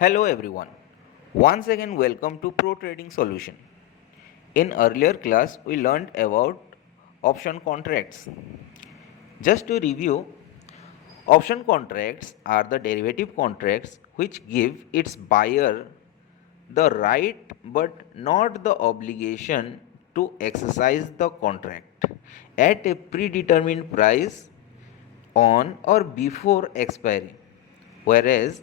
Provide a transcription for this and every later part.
Hello everyone. Once again welcome to Pro Trading Solution. In earlier class we learned about option contracts. Just to review, option contracts are the derivative contracts which give its buyer the right but not the obligation to exercise the contract at a predetermined price on or before expiry, whereas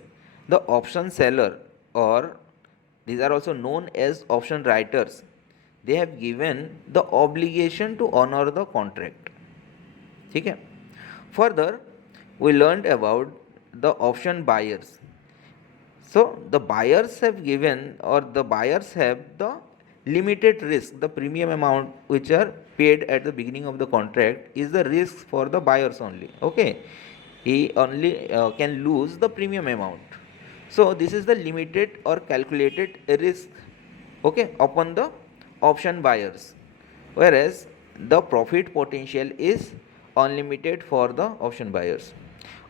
the option seller, or these are also known as option writers, they have given the obligation to honor the contract. ठीक है. Further, we learned about the option buyers. So the buyers have given, or the buyers have the limited risk. The premium amount which are paid at the beginning of the contract is the risk for the buyers only. Okay, he only can lose the premium amount. So this is the limited or calculated risk, okay, upon the option buyers, whereas the profit potential is unlimited for the option buyers.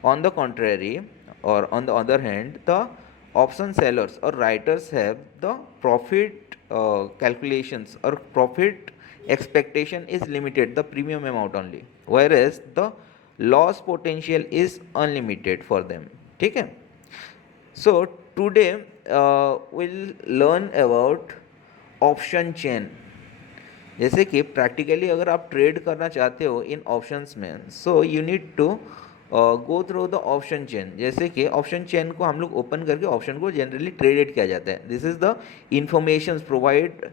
On the contrary, or on the other hand, the option sellers or writers have the profit calculations, or profit expectation is limited, the premium amount only, whereas the loss potential is unlimited for them. ठीक है. So today we'll learn about option chain. जैसे कि practically अगर आप trade करना चाहते हो इन ऑप्शंस में, so you need to go through the option chain. जैसे कि ऑप्शन चेन को हम लोग ओपन करके ऑप्शन को जनरली ट्रेडेड किया जाता है. This is the information provide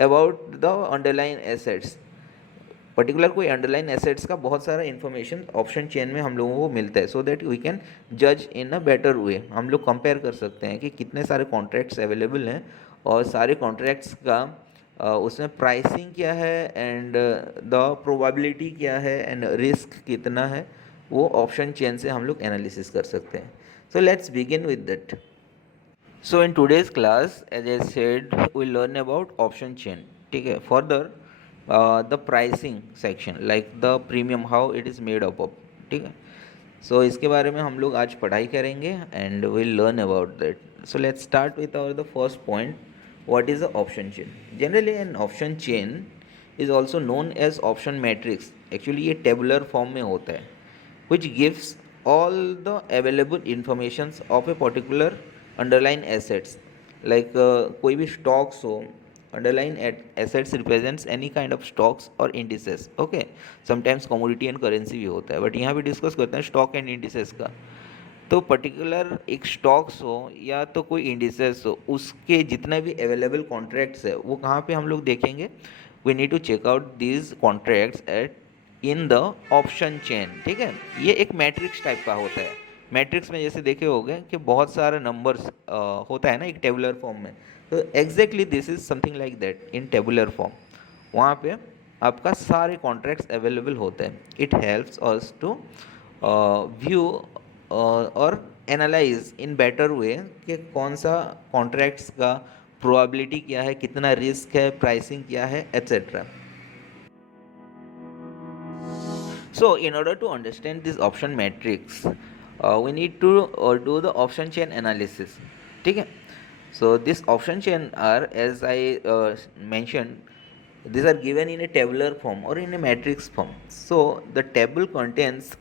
about the underline assets. Particular कोई अंडरलाइन एसेट्स का बहुत सारा इन्फॉर्मेशन ऑप्शन चेन में हम लोगों को मिलता है, सो दैट वी कैन जज इन अ बेटर वे. हम लोग कंपेयर कर सकते हैं कि कितने सारे कॉन्ट्रैक्ट्स अवेलेबल हैं और सारे कॉन्ट्रैक्ट्स का उसमें प्राइसिंग क्या है एंड द प्रोबेबिलिटी क्या है एंड रिस्क कितना है, वो ऑप्शन चेन से हम लोग एनालिसिस कर सकते हैं. So let's begin with that. So in today's class, as I said, we learn about option chain. ठीक है. Further the pricing section, like the premium, how it is made up of. ठीक है. सो इसके बारे में हम लोग आज पढ़ाई करेंगे and will learn about that. So let's start with our the first point. What is the option chain? Generally an option chain is also known as option matrix. Actually ये tabular form में होता है, which gives all the available informations of a particular underlying assets. Like कोई भी stocks हो, underlying assets represents any kind of stocks or indices. Okay, sometimes commodity and currency भी होता है, but यहाँ पे डिस्कस करते हैं stock and indices का. तो पर्टिकुलर एक स्टॉक्स हो या तो कोई इंडिसेस हो, उसके जितने भी अवेलेबल कॉन्ट्रैक्ट्स है वो कहाँ पे हम लोग देखेंगे. We need to check out these contracts at in the option chain. ठीक है. ये एक मैट्रिक्स टाइप का होता है. मैट्रिक्स में जैसे देखे होंगे कि बहुत सारे नंबर्स होता है ना एक टेबुलर फॉर्म में, तो exactly this is something like that in tabular form. वहाँ पे आपका सारे कॉन्ट्रैक्ट्स अवेलेबल होते हैं. It helps us to view और एनालाइज इन बेटर वे कि कौन सा कॉन्ट्रैक्ट्स का प्रोबेबिलिटी क्या है, कितना रिस्क है, प्राइसिंग क्या है, etcetera. So in order to understand this option matrix we need to do the option chain analysis. ठीक है. So this option chain are, as I mention, these are given in a tabular form or in a matrix form. So the table contains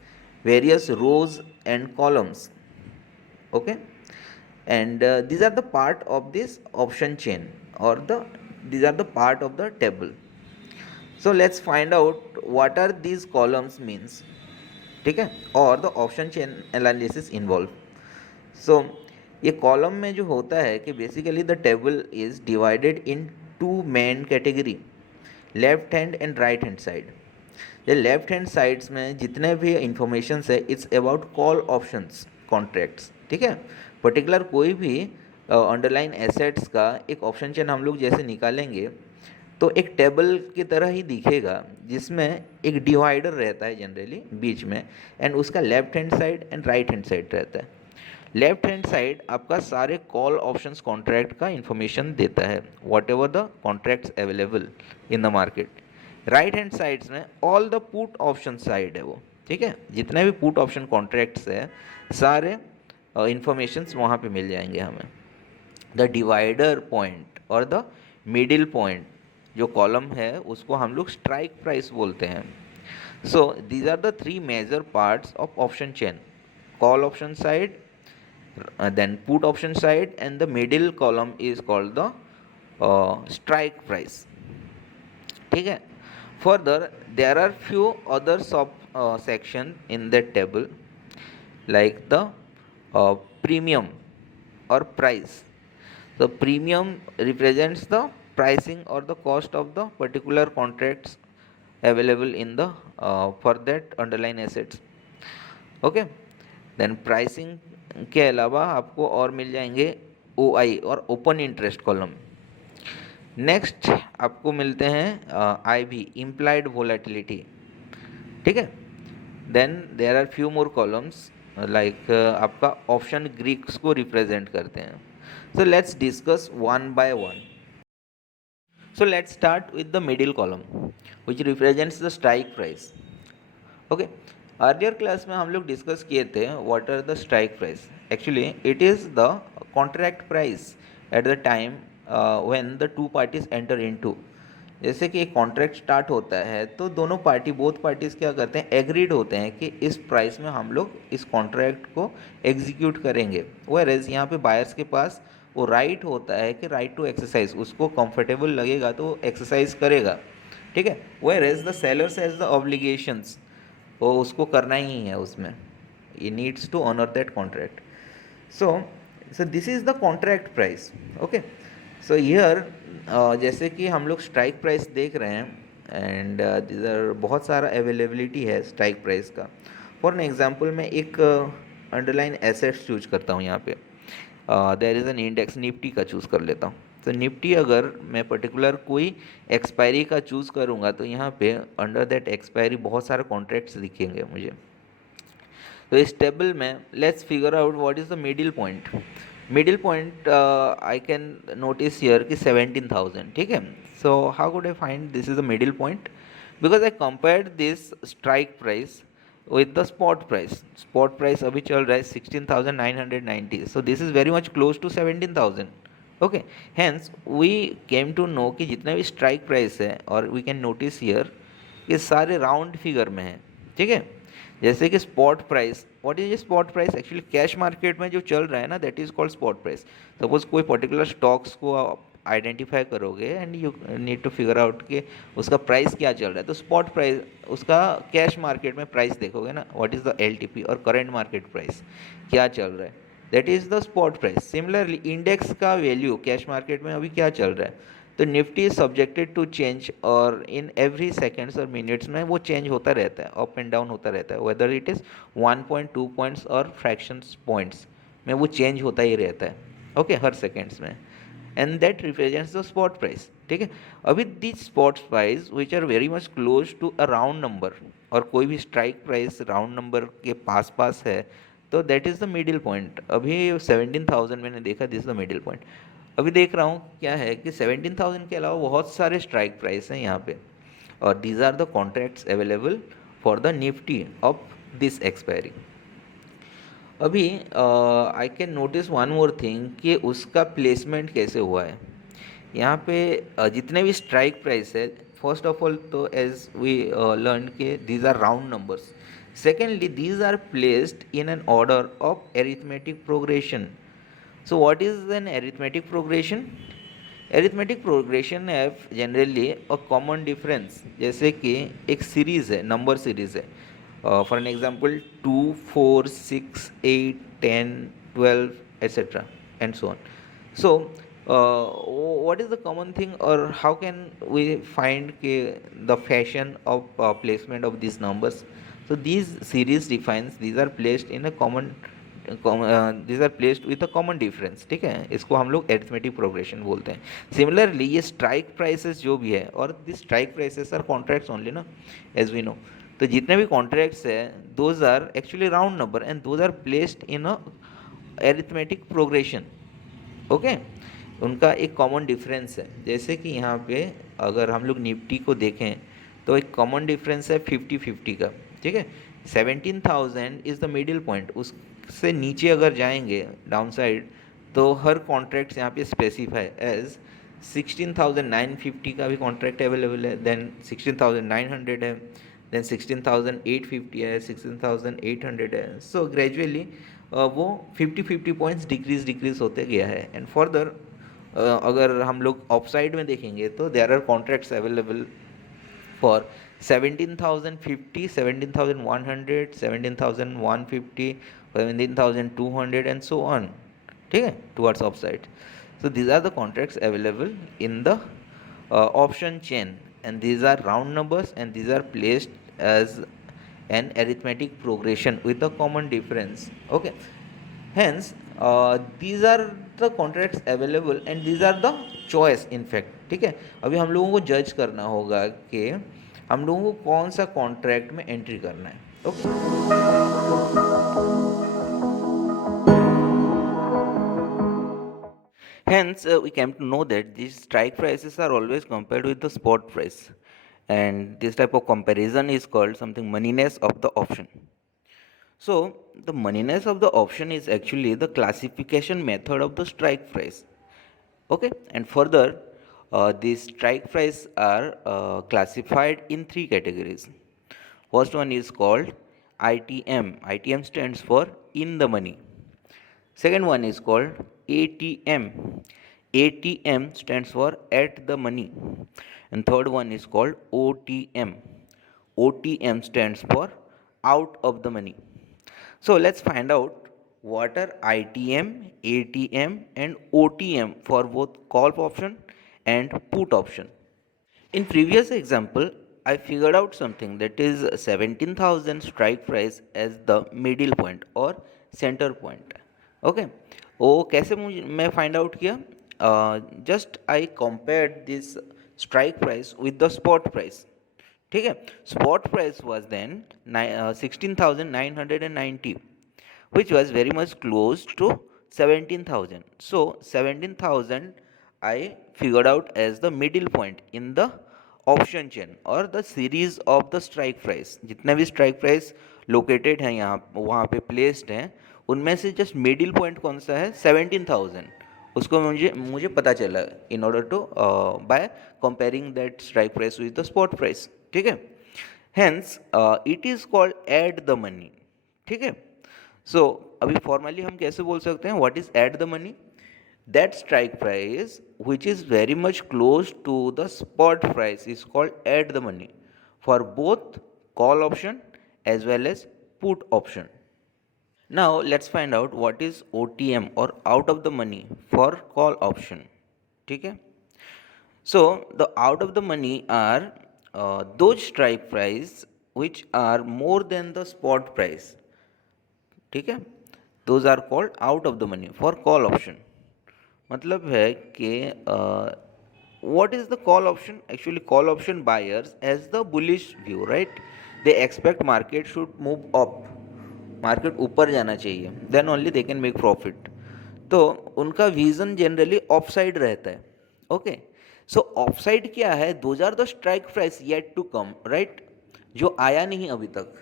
various rows and columns. Okay, and these are the part of this option chain, or these are the part of the table. So let's find out what are these columns means. ठीक है. और the option chain analysis involved. So ये column में जो होता है कि basically the table is divided in two main category, left hand and right hand side. ये लेफ्ट हैंड साइड्स में जितने भी इंफॉर्मेशंस है, it's about call options contracts. ठीक है. पर्टिकुलर कोई भी अंडरलाइन एसेट्स का एक ऑप्शन चेन हम लोग जैसे निकालेंगे तो एक टेबल की तरह ही दिखेगा, जिसमें एक डिवाइडर रहता है जनरली बीच में, एंड उसका left hand side and right hand side रहता है. लेफ्ट हैंड साइड आपका सारे कॉल ऑप्शंस कॉन्ट्रैक्ट का इंफॉर्मेशन देता है, whatever the contracts available in the market. Right hand sides में all the put option side है वो. ठीक है. जितने भी पुट ऑप्शन कॉन्ट्रैक्ट्स है सारे इंफॉर्मेशंस वहाँ पे मिल जाएंगे हमें. द डिवाइडर पॉइंट और द मिडिल पॉइंट जो कॉलम है उसको हम लोग स्ट्राइक प्राइस बोलते हैं. So these are the three major parts of option chain: call option side, then put option side, and the middle column is called the strike price. ठीक है. Further, there are few other sub section in that table, like the premium or price. The premium represents the pricing or the cost of the particular contracts available in the for that underlying assets. Okay. Then pricing के अलावा आपको और मिल जाएंगे ओ आई और open interest column. Next आपको मिलते हैं आई भी, इम्प्लाइड वोलेटिलिटी. ठीक है. Then there are few more columns like आपका ऑप्शन ग्रीक्स को रिप्रेजेंट करते हैं. So let's discuss one by one. So let's start with the middle column which represents the strike price. Okay. Earlier class में हम लोग discuss किए थे what are the strike price. Actually it is the contract price at the time when the two parties enter into. जैसे कि एक contract start होता है तो दोनों पार्टी, बोथ पार्टीज क्या करते हैं, एग्रीड होते हैं कि इस प्राइस में हम लोग इस कॉन्ट्रैक्ट को एग्जीक्यूट करेंगे. वेयरएज यहाँ पे बायर्स के पास वो राइट होता है कि राइट टू एक्सरसाइज, उसको कंफर्टेबल लगेगा तो एक्सरसाइज करेगा. ठीक है. Whereas the sellers has the obligations, वो उसको करना ही है, उसमें ये needs to honour that contract. So this is the contract price. Okay. So here जैसे कि हम लोग स्ट्राइक प्राइस देख रहे हैं एंड इधर बहुत सारा अवेलेबिलिटी है स्ट्राइक प्राइस का. फॉर एन एग्जांपल मैं एक अंडरलाइन एसेट्स चूज करता हूँ. यहाँ पे there is an index, Nifty का चूज़ कर लेता हूँ. तो निफ्टी अगर मैं पर्टिकुलर कोई एक्सपायरी का चूज़ करूँगा तो यहाँ पे अंडर दैट एक्सपायरी बहुत सारे कॉन्ट्रैक्ट्स दिखेंगे मुझे. तो इस टेबल में let's figure out what is the middle point. Middle point I can notice here कि 17,000. ठीक है. So how could I find this is the middle point? Because I compared this strike price with the spot price. Spot price अभी चल रहा है 16,990. So this is very much close to 17,000. Okay. Hence we came to know कि जितना भी strike price है, और we can notice here ये सारे राउंड फिगर में है. ठीक है. जैसे कि spot price, what is spot price? Actually cash market में जो चल रहा है ना, that is called spot price. Suppose कोई पर्टिकुलर स्टॉक्स को आप आइडेंटिफाई करोगे and you need to figure out कि उसका प्राइस क्या चल रहा है, तो स्पॉट प्राइस उसका कैश मार्केट में प्राइस देखोगे ना, व्हाट इज़ द एलटीपी और करेंट मार्केट प्राइस क्या चल रहा है, that is the spot price. Similarly index का वैल्यू कैश मार्केट में अभी क्या चल रहा है, तो Nifty is subjected to change, और इन एवरी सेकेंड्स और मिनट्स में वो चेंज होता रहता है, अप एंड डाउन होता रहता है, whether it is 1 point 2 points और फ्रैक्शंस पॉइंट्स में वो चेंज होता ही रहता है. ओके. हर सेकेंड्स में. And that represents the spot price. ठीक है. अभी this spot price which are very much close to a round number, और कोई भी स्ट्राइक प्राइस राउंड नंबर के पास पास है, तो that is the middle point. अभी 17,000 मैंने देखा, दिस द मिडिल पॉइंट. अभी देख रहा हूँ क्या है कि 17,000 के अलावा बहुत सारे स्ट्राइक प्राइस हैं यहाँ पे, और these are the contracts available for the Nifty of this expiry. अभी I can notice one more thing कि उसका प्लेसमेंट कैसे हुआ है. यहाँ पे जितने भी स्ट्राइक प्राइस है, फर्स्ट ऑफ ऑल तो एज वी लर्न के these are round numbers. Secondly these are placed in an order of arithmetic progression. So what is an arithmetic progression? Arithmetic progression have generally a common difference. जैसे कि एक series है, number series है. For an example 2, 4, 6, 8, 10, 12 etc. and so on. So what is the common thing, or how can we find the fashion of placement of these numbers? So these series defines, these are placed in a common, these are placed with a common difference. ठीक है. इसको हम लोग arithmetic progression बोलते हैं. Similarly ये strike prices जो भी है, और this strike prices are contracts only ना, as we know. तो जितने भी contracts है, those are actually round number and those are placed in a arithmetic progression. Okay. उनका एक कॉमन डिफरेंस है. जैसे कि यहाँ पे अगर हम लोग निफ्टी को देखें तो एक कॉमन डिफरेंस है 50-50 का. ठीक है. 17,000 इज़ द मिडिल पॉइंट. उससे नीचे अगर जाएंगे डाउन साइड तो हर कॉन्ट्रैक्ट यहाँ पे स्पेसिफाई एज 16,950 का भी कॉन्ट्रैक्ट अवेलेबल है, देन 16,900 है, देन 16,850 है, 16,800 है. सो ग्रेजुअली वो 50-50 पॉइंट्स डिक्रीज होते गया है. एंड फर्दर अगर हम लोग ऑफ साइड में देखेंगे तो there are contracts available for 17,050, 17,100, 17,150, 17,200 and so on. ठीक है, towards offside. So these are the contracts available in the option chain, and these are round numbers, and these are placed as an arithmetic progression with the common difference. Okay, hence these are the contracts available and these are the choice in fact. ठीक है, अभी हम लोगों को जज करना होगा कि हम लोगों को कौन सा कॉन्ट्रैक्ट में एंट्री करना है. Okay, hence we came to know that these strike prices are always compared with the spot price, and this type of comparison is called something moneyness of the option. So the moneyness of the option is actually the classification method of the strike price. Okay, and further, these strike price are classified in three categories. First one is called ITM. ITM stands for in the money. Second one is called ATM. ATM stands for at the money. And third one is called OTM. OTM stands for out of the money. So let's find out what are ITM, ATM and OTM for both call option and put option. In previous example, I figured out something, that is 17,000 strike price as the middle point or center point. Okay, वो कैसे मुझे मैं find out किया? Just I compared this strike price with the spot price. ठीक है, spot price was then 16,990 which was very much close to 17,000. So 17,000 I figured out as the middle point in the option chain or the series of the strike price. जितने भी strike price located हैं यहाँ वहाँ पे placed हैं, उनमें से just middle point कौन सा है? 17,000. उसको मुझे मुझे पता चला in order to by comparing that strike price with the spot price. ठीक है, hence it is called add the money. ठीक है, सो अभी फॉर्मली हम कैसे बोल सकते हैं what is at the money? That strike price which is very much close to the spot price is called at the money for both call option as well as put option. Now let's find out what is OTM और out of the money for call option. ठीक है, so the out of the money are those strike price which are more than the spot price. ठीक है, those are called out of the money for call option. मतलब है कि what is the call option? Actually call option buyers has the bullish view, right? They expect market should move up, market ऊपर जाना चाहिए, then only they can make profit. तो उनका vision generally of side रहता है. Okay, so of side क्या है? Those are the strike price yet to come, right, जो आया नहीं अभी तक,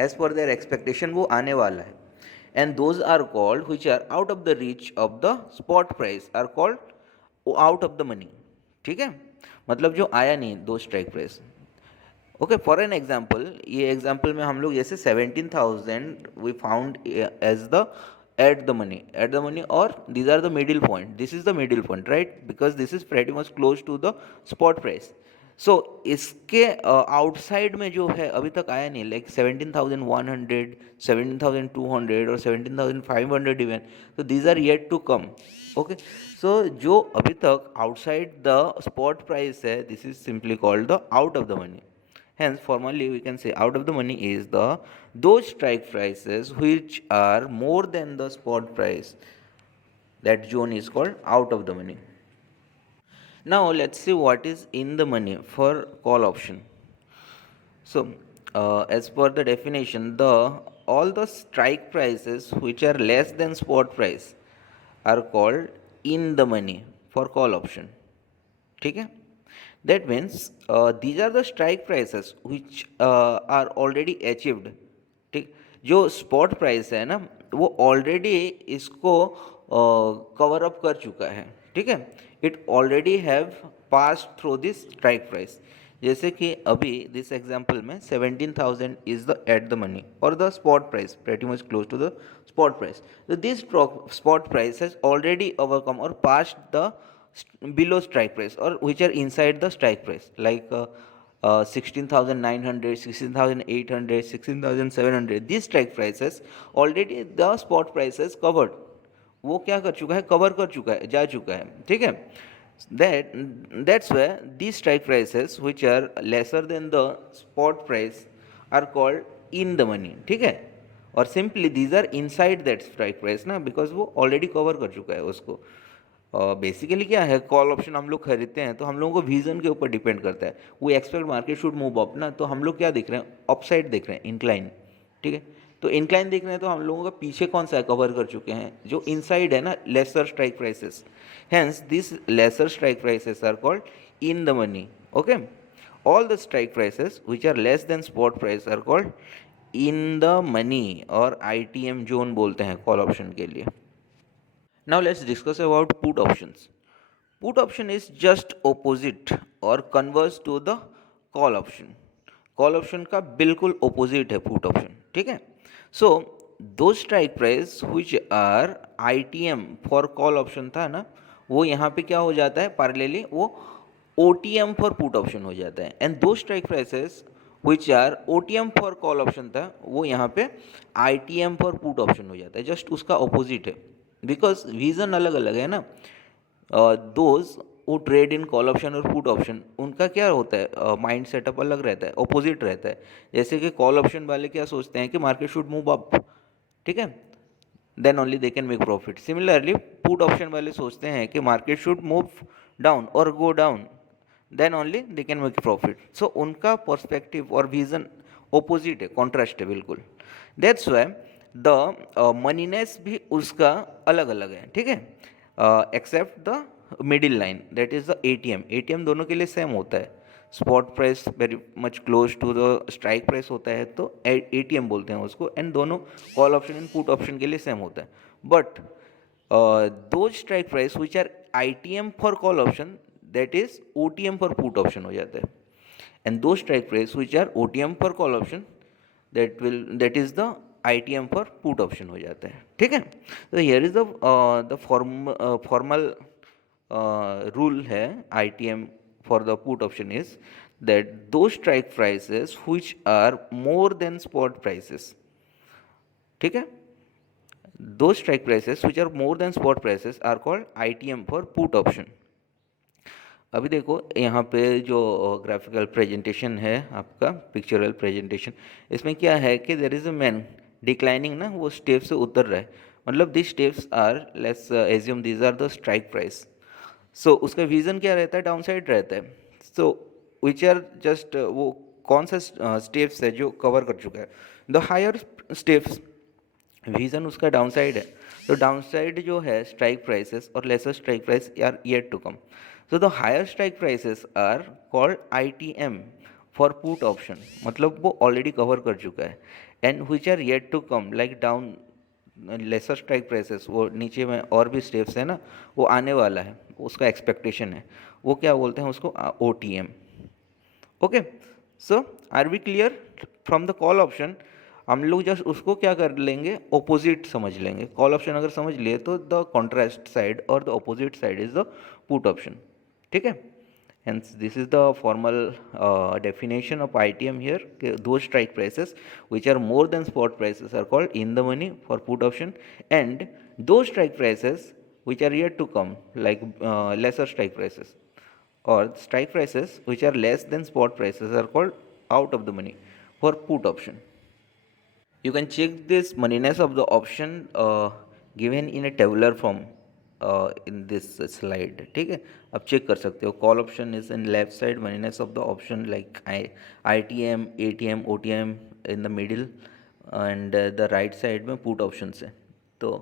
एज पर देयर एक्सपेक्टेशन वो आने वाला है. And those are called which are out of the reach of the spot price are called out of the money. ठीक है, मतलब जो आया नहीं those strike price. Okay, for an example, ये एग्जाम्पल में हम लोग जैसे 17,000 we found as the at the money और these are the middle point, this is the middle point, right, because this is pretty much close to the spot price. सो इसके outside में जो है अभी तक आया नहीं, लाइक 17,100, 17,200 और 17,500 इवन, तो these are yet to come. Okay, so जो अभी तक आउटसाइड द स्पॉट प्राइस है, this is simply called the out of the money. Hence, formally we can say out of the money is the those strike prices which are more than the spot price. That zone is called out of the money. Now let's see what is in the money for call option. So, as per the definition, the all the strike prices which are less than spot price are called in the money for call option. ठीक है, that means these are the strike prices which are already achieved. ठीक, जो spot price है ना वो already इसको cover up कर चुका है, ठीक है। It already have pass through this strike price. जैसे कि अभी दिस एग्जांपल में 17,000 is the at the money और the spot price pretty much close to the spot price. So this spot price has already overcome or passed the below strike price or which are inside the strike price, like 16,900, 16,800, 16,700. These strike prices already the spot prices covered. वो क्या कर चुका है, cover कर चुका है, जा चुका है, ठीक है। That's why these strike prices which are lesser than the spot price are called in the money, ठीक है। और simply these are inside that strike price ना, बिकॉज वो ऑलरेडी कवर कर चुका है उसको। बेसिकली क्या है, कॉल ऑप्शन हम लोग खरीदते हैं तो हम लोगों को विजन के ऊपर डिपेंड करता है। वो expect market should move up ना, तो हम लोग क्या देख रहे हैं, अपसाइड देख रहे हैं, इंक्लाइन, ठीक है। तो इंक्लाइन देख रहे हैं तो हम लोगों का पीछे कौन सा है, कवर कर चुके हैं, जो इनसाइड है ना, lesser strike prices. Hence this lesser strike prices are called in the money, okay. All the strike prices which are less than spot price are called in the money और ITM zone बोलते हैं call option के लिए। Now let's discuss about put options. Put option is just opposite और converse to the call option. Call option का बिल्कुल opposite है put option, ठीक है। So those strike price which are ITM for call option था ना, वो यहाँ पे क्या हो जाता है, पैरेलली वो OTM फॉर पुट ऑप्शन हो जाता है। And those strike prices which are OTM for call option था, वो यहाँ पे ITM फॉर पुट ऑप्शन हो जाता है, जस्ट उसका ऑपोजिट है, बिकॉज रीज़न अलग अलग है ना। दोज वो ट्रेड इन कॉल ऑप्शन और पुट ऑप्शन, उनका क्या होता है, माइंड सेटअप अलग रहता है, ऑपोजिट रहता है। जैसे कि कॉल ऑप्शन वाले क्या सोचते हैं कि मार्केट शुड मूव अप, ठीक है, then only they can make profit. Similarly put option वाले सोचते हैं कि मार्केट शुड मूव डाउन और go down, then only they can make profit. So उनका पर्सपेक्टिव और विजन ऑपोजिट है, कॉन्ट्रास्ट है बिल्कुल। दैट्स वाई द मनीनेस भी उसका अलग अलग है, ठीक है, except the middle line that is the ATM। ATM दोनों के लिए सेम होता है, spot price very much close to the strike price होता है तो ATM बोलते हैं उसको, एंड दोनों call option and put option के लिए सेम होता है। But those strike price which are ITM for call option that is OTM for put option हो जाता है, and those strike price which are OTM for call option that is the ITM for put option हो जाता है, ठीक है। तो here is the formal rule है ITM for the put option is that those strike prices which are more than spot prices, ठीक है, those strike prices which are more than spot prices are called ITM for put option. अभी देखो यहाँ पे जो graphical presentation है आपका, pictorial presentation, इसमें क्या है कि there is a man declining ना, वो स्टेप से उतर रहा है, मतलब this steps are, let's assume these are the strike price. So उसका विजन क्या रहता है, डाउन साइड रहता है। सो विच आर जस्ट वो कौन सा स्टेप्स है जो कवर कर चुका है, द हायर स्टेप्स, विजन उसका डाउन साइड है। तो डाउन साइड जो है स्ट्राइक प्राइसेस और lesser strike price are yet to come. So the higher strike prices are called ITM for put option, मतलब वो ऑलरेडी कवर कर चुका है, and which are yet to come like down lesser strike prices, वो नीचे में और भी स्टेप्स है ना, वो आने वाला है, उसका एक्सपेक्टेशन है, वो क्या बोलते हैं उसको, OTM, okay. So are we clear from the call option, हम लोग जस्ट उसको क्या कर लेंगे, ऑपोजिट समझ लेंगे। कॉल ऑप्शन अगर समझ लिए तो द कॉन्ट्रास्ट साइड और the opposite side is the put option, ठीक है। Hence this is the formal definition of ITM here, those strike prices which are more than spot prices are called in the money for put option, and those strike prices which are yet to come like lesser strike prices or strike prices which are less than spot prices are called out of the money for put option. You can check this moneyness of the option given in a tabular form in this slide, ठीक है। अब check कर सकते हो, call option is in left side, moneyness of the option like ITM, ATM, OTM in the middle, and the right side में put option है। तो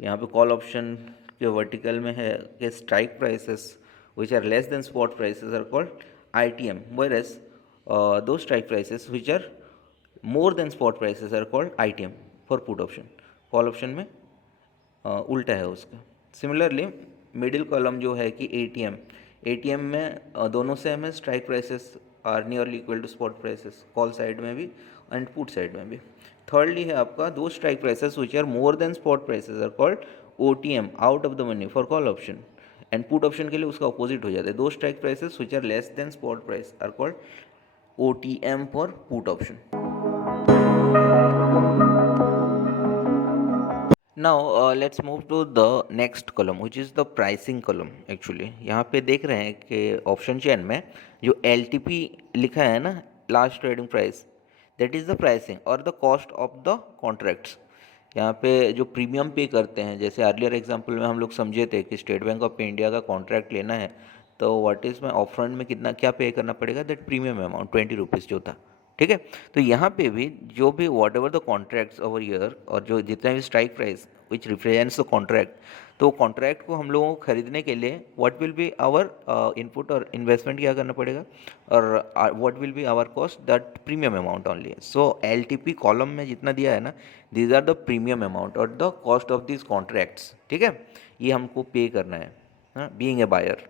यहाँ पे कॉल ऑप्शन के वर्टिकल में है कि strike prices which are less than spot prices are called ITM, whereas those strike prices which are more than spot prices are called ITM for put option. Call option में उल्टा है उसका। Similarly middle column जो है कि ATM में दोनों same है, strike prices are nearly equal to spot prices, call side में भी एंड पुट साइड में भी। थर्डली है आपका those strike prices which are more than spot prices are called OTM, out of the money for call option, and put option के लिए उसका opposite हो जाता है, those strike prices which are less than spot price are called OTM for put option. Now let's move to the next column which is the pricing column. Actually यहाँ पे देख रहे हैं कि ऑप्शन चेन में जो एल लिखा है ना, last trading price, that is the pricing और the cost of the contracts. यहाँ पे जो प्रीमियम पे करते हैं, जैसे अर्लियर एग्जांपल में हम लोग समझे थे कि स्टेट बैंक ऑफ इंडिया का कॉन्ट्रैक्ट लेना है तो व्हाट इज़ में ऑफ में कितना क्या पे करना पड़ेगा, दैट प्रीमियम अमाउंट 20 रुपीज़ जो था। ठीक है, तो यहाँ पे भी जो भी whatever the contracts over year और जो जितना भी strike price which represents the contract, तो कॉन्ट्रैक्ट को हम लोगों को खरीदने के लिए what will be our input और इन्वेस्टमेंट क्या करना पड़ेगा, और what will be our cost, that premium amount only. So L column में जितना दिया है ना, these are the premium amount और the cost of this contracts. ठीक है, ये हमको पे करना है being a buyer,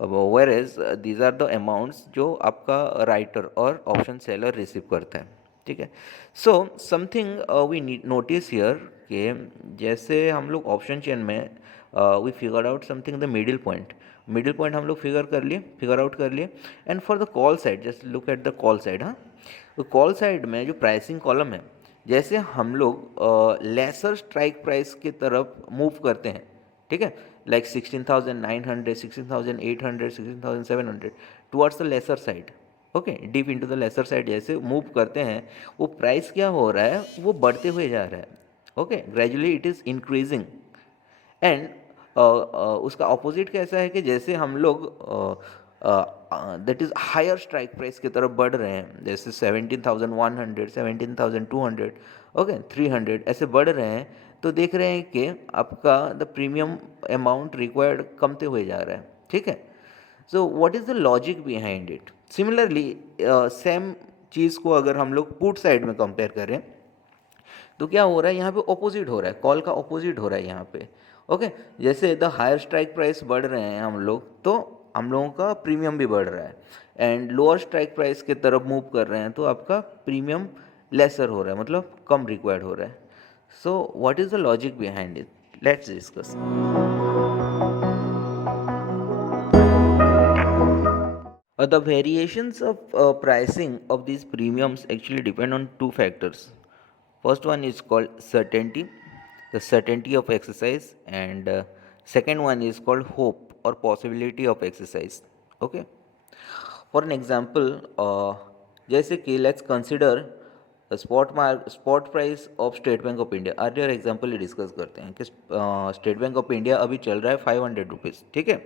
whereas these are the amounts जो आपका राइटर और ऑप्शन सेलर रिसीव करता है। ठीक है, so something we need notice here कि जैसे हम लोग ऑप्शन चेन में we figure out something the middle point हम लोग फिगर आउट कर लिए, and for the call side just look at the call side. हाँ, तो कॉल साइड में जो प्राइसिंग कॉलम है, जैसे हम लोग लेसर स्ट्राइक प्राइस की तरफ मूव करते हैं, ठीक है, like 16,900, 16,800, 16,700 towards the lesser side, okay, deep into the lesser side जैसे मूव करते हैं, वो प्राइस क्या हो रहा है, वो बढ़ते हुए जा रहा है। Okay, gradually it is increasing, and उसका ऑपोजिट कैसा है कि जैसे हम लोग that is higher strike price की तरफ बढ़ रहे हैं, जैसे 17,100, 17,200, ओके, 300 ऐसे बढ़ रहे हैं, तो देख रहे हैं कि आपका द प्रीमियम अमाउंट रिक्वायर्ड कमते हुए जा रहा है। ठीक है, so what is the logic behind it. Similarly same चीज़ को अगर हम लोग पुट साइड में कंपेयर करें तो क्या हो रहा है, यहाँ पे ऑपोजिट हो रहा है, कॉल का ऑपोजिट हो रहा है यहाँ पे। ओके, जैसे द हायर स्ट्राइक प्राइस बढ़ रहे हैं हम लोग, तो हम लोगों का प्रीमियम भी बढ़ रहा है, एंड लोअर स्ट्राइक प्राइस की तरफ मूव कर रहे हैं तो आपका प्रीमियम लेसर हो रहा है, मतलब कम रिक्वायर्ड हो रहा है। So what is the logic behind it, let's discuss. The variations of pricing of these premiums actually depend on two factors. First one is called certainty, the certainty of exercise, and second one is called hope or possibility of exercise. Okay. For an example, जैसे कि let's consider spot price of state bank of India. Earlier example he discuss करते हैं कि state bank of India अभी चल रहा है 500 rupees, ठीक है,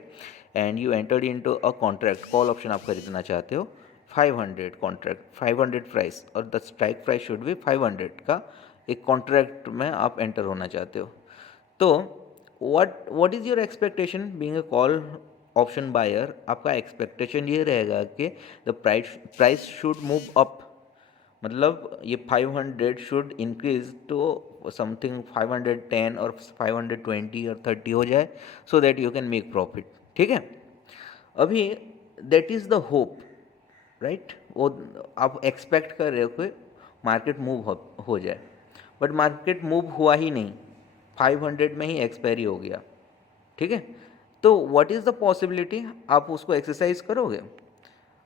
and you entered into a contract, call option आप खरीदना चाहते हो 500 कॉन्ट्रैक्ट, 500 प्राइस, और the strike price should be 500 का एक कॉन्ट्रैक्ट में आप एंटर होना चाहते हो। तो what is your expectation being a call option buyer, आपका एक्सपेक्टेशन ये रहेगा कि the price should move up, मतलब ये 500 शुड इंक्रीज टू समथिंग 510 और 520 और 30 हो जाए, so that you can make profit. ठीक है, अभी that is the hope, right, वो आप एक्सपेक्ट कर रहे हो कि मार्केट मूव हो जाए, बट मार्केट मूव हुआ ही नहीं, 500 में ही एक्सपायरी हो गया। ठीक है, तो व्हाट इज़ द पॉसिबिलिटी, आप उसको एक्सरसाइज करोगे,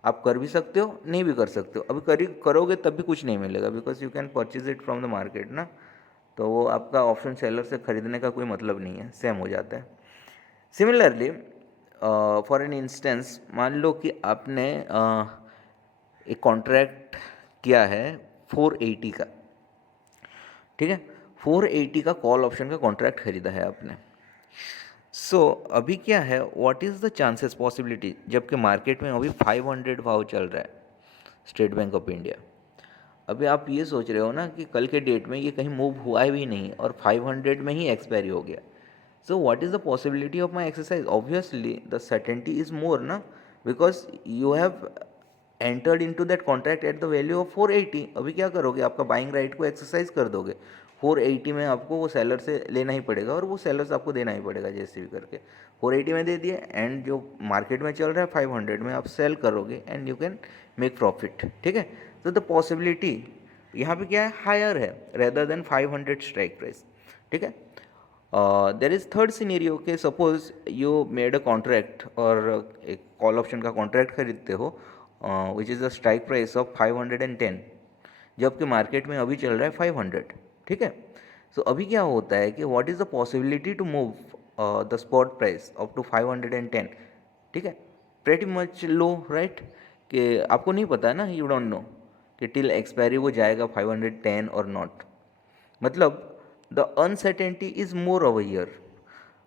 आप कर भी सकते हो, नहीं भी कर सकते हो। अभी करोगे तब भी कुछ नहीं मिलेगा, because you can purchase it from the market ना, तो वो आपका ऑप्शन सेलर से खरीदने का कोई मतलब नहीं है, सेम हो जाता है। सिमिलरली फॉर एन इंस्टेंस, मान लो कि आपने एक कॉन्ट्रैक्ट किया है 480 का, ठीक है, 480 का कॉल ऑप्शन का कॉन्ट्रैक्ट खरीदा है आपने। सो अभी क्या है, what is the chances possibility, जबकि मार्केट में अभी 500 भाव चल रहा है स्टेट बैंक ऑफ इंडिया। अभी आप ये सोच रहे हो ना कि कल के डेट में ये कहीं मूव हुआ भी नहीं और 500 में ही एक्सपायरी हो गया। So what is the possibility of my exercise, obviously the certainty is more ना, because you have entered into that contract at the value of 480। अभी क्या करोगे, आपका बाइंग राइट को एक्सरसाइज कर दोगे, 480 में आपको वो सेलर से लेना ही पड़ेगा और वो सेलर से आपको देना ही पड़ेगा जैसे भी करके। 480 में दे दिए एंड जो मार्केट में चल रहा है 500 में आप सेल करोगे and you can make profit, ठीक है। तो द पॉसिबिलिटी यहाँ पे क्या है, हायर है रेदर देन 500 स्ट्राइक प्राइस, ठीक है। देर इज थर्ड सिनेरियो के suppose you made a contract और एक कॉल ऑप्शन का कॉन्ट्रैक्ट खरीदते हो विच is the strike price of 510, जबकि मार्केट में अभी चल रहा है 500, ठीक है। सो अभी क्या होता है कि what is the possibility to move the spot price up to 510, ठीक है। प्रेटी मच लो, राइट, कि आपको नहीं पता है ना, यू डोंट नो कि टिल एक्सपायरी वो जाएगा 510 और नॉट, मतलब the uncertainty is more over year.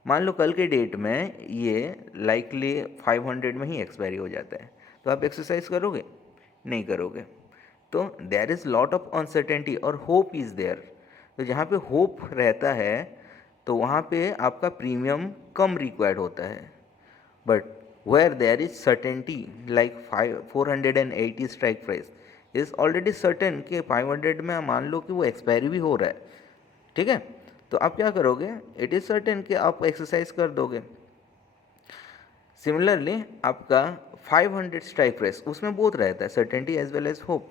मान लो कल के डेट में ये लाइकली 500 में ही एक्सपायरी हो जाता है, तो आप एक्सरसाइज करोगे? नहीं करोगे। तो there is lot of uncertainty और होप इज़ देयर। तो जहाँ पे होप रहता है तो वहाँ पे आपका प्रीमियम कम रिक्वायर्ड होता है, but where there is certainty like 480 strike price is already certain कि 500 में मान लो कि वो एक्सपायरी भी हो रहा है, ठीक है। तो आप क्या करोगे, इट इज़ सर्टेन कि आप एक्सरसाइज कर दोगे। सिमिलरली आपका 500 स्ट्राइक प्राइस उसमें बोथ रहता है certainty as well as hope.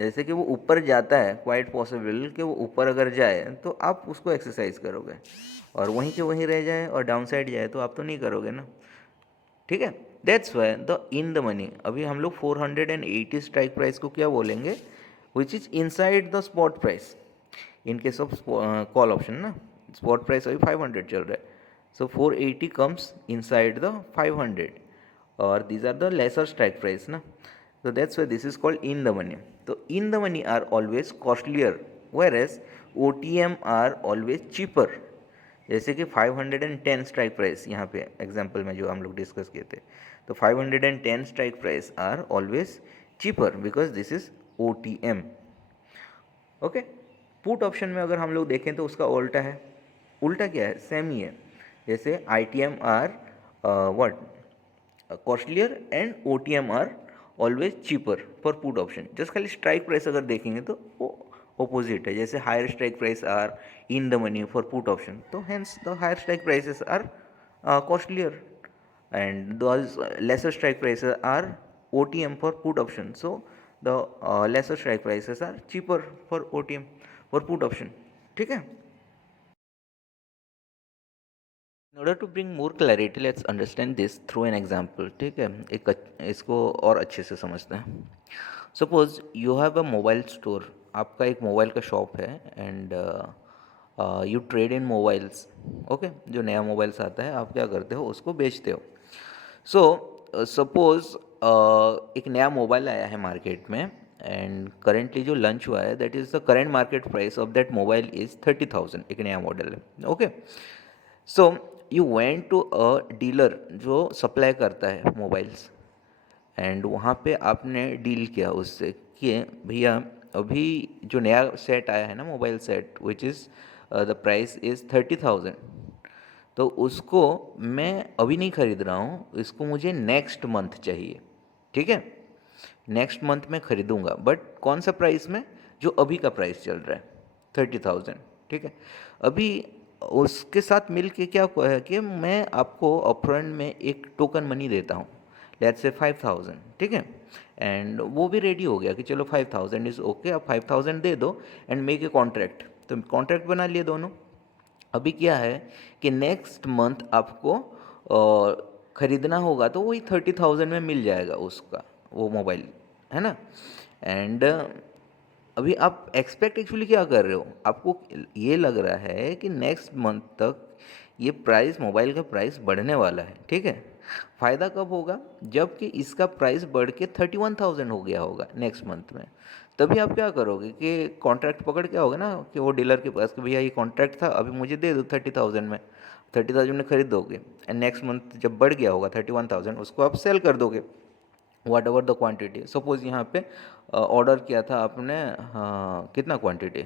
जैसे कि वो ऊपर जाता है, क्वाइट पॉसिबल कि वो ऊपर अगर जाए तो आप उसको एक्सरसाइज करोगे, और वहीं के वहीं रह जाए और डाउन साइड जाए तो आप तो नहीं करोगे ना, ठीक है। That's why the in the money, अभी हम लोग 480 स्ट्राइक प्राइस को क्या बोलेंगे, which is inside the spot price in case of call option ना। स्पॉट प्राइस अभी 500 चल रहा है, सो 480 कम्स इनसाइड द 500 और these are the lesser strike price ना। So that's why this is called in the money. So in the money are always costlier, whereas OTM are always cheaper. जैसे कि 510 strike price यहाँ पे example में जो हम लोग डिस्कस किए थे, तो 510 strike price are always cheaper because this is OTM, okay. Put option में अगर हम लोग देखें तो उसका उल्टा है। उल्टा क्या है, सेम ही है। जैसे ITM are what costlier and OTM are always cheaper for put option. Just खाली स्ट्राइक प्राइस अगर देखेंगे तो वो ऑपोजिट है। जैसे higher strike price are in the money for put option, तो hence the higher strike prices are costlier and those lesser strike prices are OTM for put option. So the lesser strike prices are cheaper for OTM for put option, ठीक है। In order to bring more clarity, let's understand this through an example, ठीक है। इसको और अच्छे से समझते हैं। Suppose you have a mobile store, आपका एक मोबाइल का शॉप है and you trade in mobiles, okay. जो नया मोबाइल्स आता है आप क्या करते हो, उसको बेचते हो। सो सपोज एक नया मोबाइल आया है मार्केट में एंड करेंटली जो लंच हुआ है that is the current market price of that mobile is 30,000, एक नया मॉडल है, okay. So you went to a dealer जो सप्लाई करता है मोबाइल्स एंड वहाँ पे आपने डील किया उससे कि भैया अभी जो नया सेट आया है ना mobile set which is the price is 30,000, तो उसको मैं अभी नहीं खरीद रहा हूँ, इसको मुझे नेक्स्ट मंथ चाहिए, ठीक है। नेक्स्ट मंथ में खरीदूंगा, बट कौन सा प्राइस में, जो अभी का प्राइस चल रहा है 30,000, ठीक है। अभी उसके साथ मिल के क्या हुआ है कि मैं आपको अपफ्रंट में एक टोकन मनी देता हूँ, लेट्स से 5,000, ठीक है। एंड वो भी रेडी हो गया कि चलो 5,000 इज़ ओके, आप 5,000 दे दो एंड मेक ए कॉन्ट्रैक्ट। तो कॉन्ट्रैक्ट बना लिए दोनों। अभी क्या है कि नेक्स्ट मंथ आपको ख़रीदना होगा तो वही 30,000 में मिल जाएगा उसका वो मोबाइल, है ना। एंड अभी आप एक्सपेक्ट एक्चुअली क्या कर रहे हो, आपको ये लग रहा है कि नेक्स्ट मंथ तक ये प्राइस, मोबाइल का प्राइस बढ़ने वाला है, ठीक है। फ़ायदा कब होगा, जबकि इसका प्राइस बढ़ के 31,000 हो गया होगा नेक्स्ट मंथ में। तभी आप क्या करोगे कि कॉन्ट्रैक्ट पकड़ के आओगे ना कि वो डीलर के पास कि भैया ये कॉन्ट्रैक्ट था, अभी मुझे दे दो 30,000 में। 30,000 में खरीद दोगे एंड नेक्स्ट मंथ जब बढ़ गया होगा 31,000, उसको आप सेल कर दोगे वाट एवर द क्वान्टिटी। सपोज यहाँ पे ऑर्डर किया था आपने, कितना क्वान्टिटी,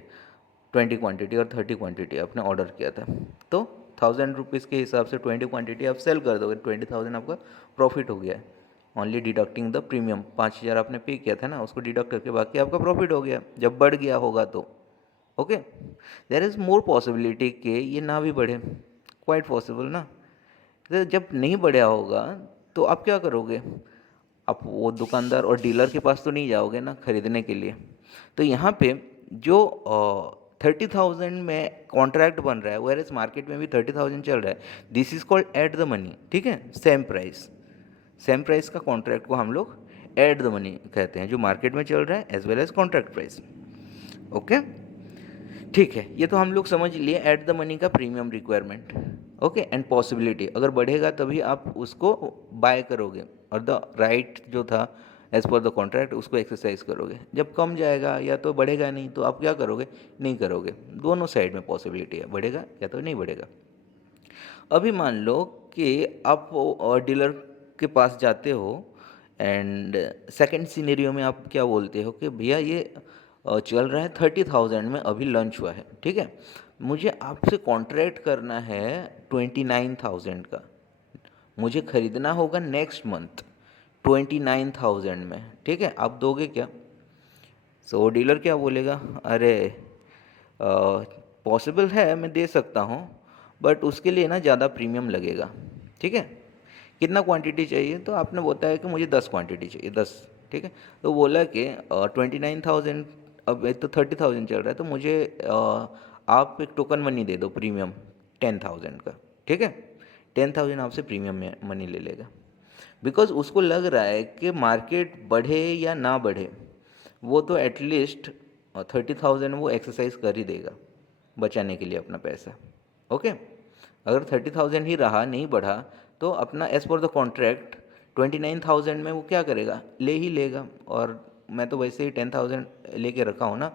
20 क्वान्टिटी और 30 क्वान्टिटी आपने ऑर्डर किया था, तो 1,000 रुपीज़ के हिसाब से 20 क्वान्टिटी आप सेल कर दोगे, 20,000 आपका प्रॉफिट हो गया है। ओनली डिडक्टिंग द प्रीमियम, 5,000 आपने पे किया था ना, उसको डिडक्ट करके बाकी आपका प्रॉफिट हो गया। जब बढ़ गया होगा तो okay, there is more possibility कि ये ना भी बढ़े, क्वाइट पॉसिबल ना। तो जब नहीं बढ़ा होगा तो आप क्या करोगे? आप वो दुकानदार और डीलर के पास तो नहीं जाओगे ना खरीदने के लिए। तो यहाँ पे जो 30,000 में कॉन्ट्रैक्ट बन रहा है, वेयर इस मार्केट में भी 30,000 चल रहा है, this is called at the money, ठीक है, सेम प्राइस। सेम प्राइस का कॉन्ट्रैक्ट को हम लोग एट द मनी कहते हैं, जो मार्केट में चल रहा है as well as contract price. Okay, ठीक है, ये तो हम लोग समझ लिए एट द मनी का premium requirement. Okay, and possibility, अगर बढ़ेगा तभी आप उसको बाय करोगे, और द राइट जो था एज पर द कॉन्ट्रैक्ट उसको एक्सरसाइज करोगे। जब कम जाएगा या तो बढ़ेगा नहीं, तो आप क्या करोगे? नहीं करोगे। दोनों साइड में पॉसिबिलिटी है, बढ़ेगा या तो नहीं बढ़ेगा। अभी मान लो कि आप डीलर के पास जाते हो, एंड सेकंड सिनेरियो में आप क्या बोलते हो कि भैया ये चल रहा है 30,000 में, अभी लंच हुआ है, ठीक है, मुझे आपसे कॉन्ट्रैक्ट करना है 29,000 का, मुझे खरीदना होगा नेक्स्ट मंथ 29,000 में, ठीक है, आप दोगे क्या? सो डीलर क्या बोलेगा? अरे पॉसिबल है, मैं दे सकता हूँ, बट उसके लिए ना ज़्यादा प्रीमियम लगेगा, ठीक है। कितना क्वांटिटी चाहिए? तो आपने बताया कि मुझे 10 क्वांटिटी चाहिए, 10, ठीक है। तो बोला कि 29,000, अब एक तो 30,000 चल रहा है, तो मुझे आप एक टोकन मनी दे दो प्रीमियम 10,000 का, ठीक है। 10,000 आपसे प्रीमियम में मनी ले लेगा, बिकॉज उसको लग रहा है कि मार्केट बढ़े या ना बढ़े, वो तो एटलीस्ट 30,000 वो एक्सरसाइज कर ही देगा बचाने के लिए अपना पैसा। ओके, अगर 30,000 ही रहा, नहीं बढ़ा, तो अपना एज पर द कॉन्ट्रैक्ट 29,000 में वो क्या करेगा? ले ही लेगा। और मैं तो वैसे ही 10,000 लेके रखा हूँ ना,